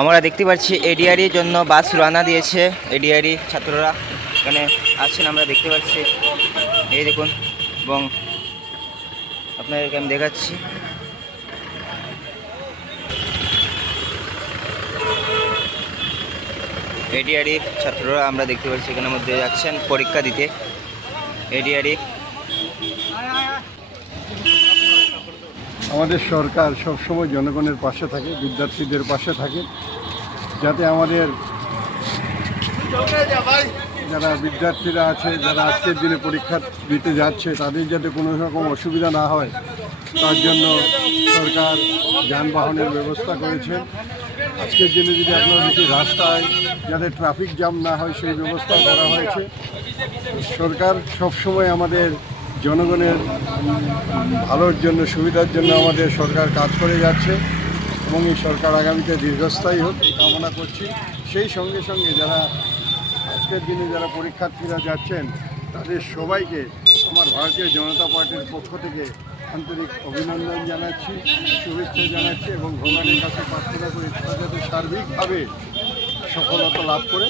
আমরা দেখতে পাচ্ছি এডিআরির জন্য বাস রওনা দিয়েছে এডিআরি ছাত্ররা। এখানে আছেন, আমরা দেখতে পাচ্ছি। এই দেখুন, এবং আপনাদেরকে আমি দেখাচ্ছি। এডিআরি ছাত্ররা আমরা দেখতে পাচ্ছি, এখানের মধ্যে যাচ্ছেন পরীক্ষা দিতে। এডিআরি আমাদের সরকার সবসময় জনগণের পাশে থাকে, বিদ্যার্থীদের পাশে থাকে, যাতে আমাদের যারা বিদ্যার্থীরা আছে, যারা আজকের দিনে পরীক্ষা দিতে যাচ্ছে, তাদের যাতে কোনো রকম অসুবিধা না হয়, তার জন্য সরকার যানবাহনের ব্যবস্থা করেছে। আজকের দিনে যদি আপনারা দেখি রাস্তায় যাতে ট্রাফিক জ্যাম না হয়, সেই ব্যবস্থা করা হয়েছে। সরকার সবসময় আমাদের জনগণের ভালোর জন্য, সুবিধার জন্য আমাদের সরকার কাজ করে যাচ্ছে এবং এই সরকার আগামীতে দীর্ঘস্থায়ী হোক এই কামনা করছি। সেই সঙ্গে সঙ্গে যারা আজকের দিনে যারা পরীক্ষার্থীরা যাচ্ছেন, তাদের সবাইকে আমার ভারতীয় জনতা পার্টির পক্ষ থেকে আন্তরিক অভিনন্দন জানাচ্ছি, শুভেচ্ছা জানাচ্ছি এবং ভগবানের কাছে প্রার্থনা করে তারা যাতে সার্বিকভাবে সফলতা লাভ করে।